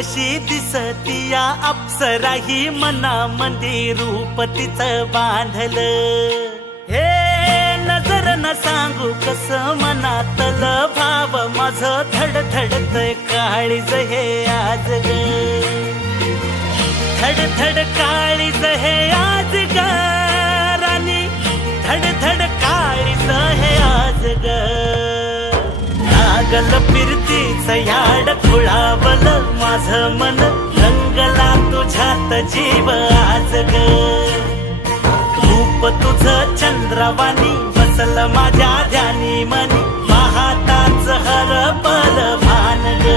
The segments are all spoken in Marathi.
कशी दिसतीया अप्सरा ही मनामध्ये रूप तिचं बांधलं। हे नजर न सांगू कस मनातलं भाव माझं धडधडतय काळीज हे आज ग, धडधड काळीज हे आज ग राणी, धडधड काळीज हे आज ग। लागल फिरतीच याड खुळावल माझं मन, रंगला तुझ्यात जीव आज ग। रूप तुझं चंद्रवाणी बसल माझ्या ध्यानी मनी, पाहताच हरपल भान ग।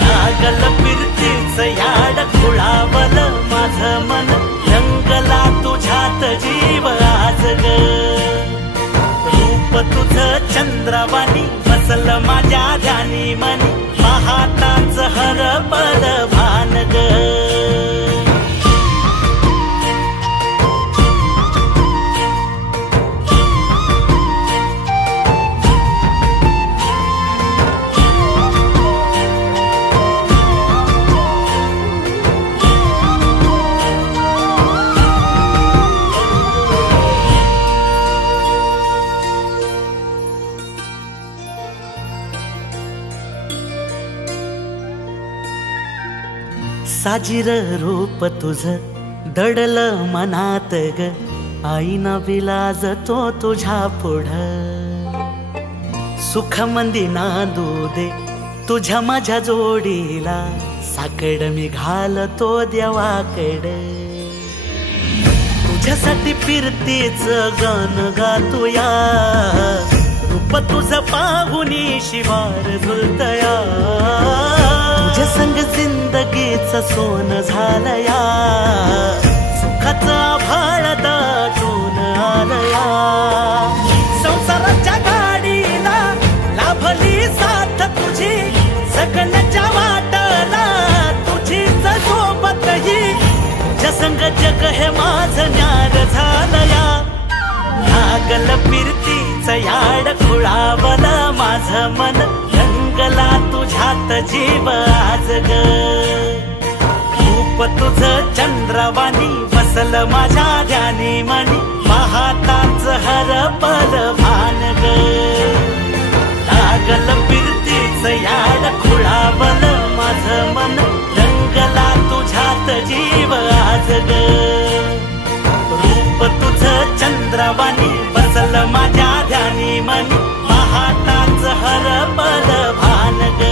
लागल फिरतीच याड खुळावल माझं मन, रंगला तुझ्यात जीव आज ग। रूप तुझं चंद्रवाणी बसल माझ्या ध्यानी मनी, पाहताच हरपल भान ग। साजिर रूप तुझं दडल मनात ग, आईना विलाज तो तुझ्या पुढं। सुख मंदी नांदू दे तुझ्या माझ्या जोडीला, साकड मी घालतो देवाकड। तुझ्यासाठी फिरतीच गान गातोया, रूप तुझं पाहुनी शिवार झुलतया। तुझ्या संग जिंदगीच सोन झालया, सुखाचा आभाळ दाटून आलया। संसाराच्या गाडीला लाभली साथ तुझी, सगळ्याच्या वाटला तुझीच सोबत ही। तुझ्या संग जग हे माझं न्यार झालया। लागल फिरतीच याड खुळावल माझं मन, रंगला तुझ्यात जीव आज ग। रूप तुझं चंद्रवाणी बसल माझ्या ध्यानी मनी, पाहताच हरपल भान ग। लागल फिरतीच याड खुळावल माझं मन, रंगला तुझ्यात जीव आज ग। रूप तुझं चंद्रवाणी बसल माझ्या ध्यानी मनी, पाहताच हरपल भान ग।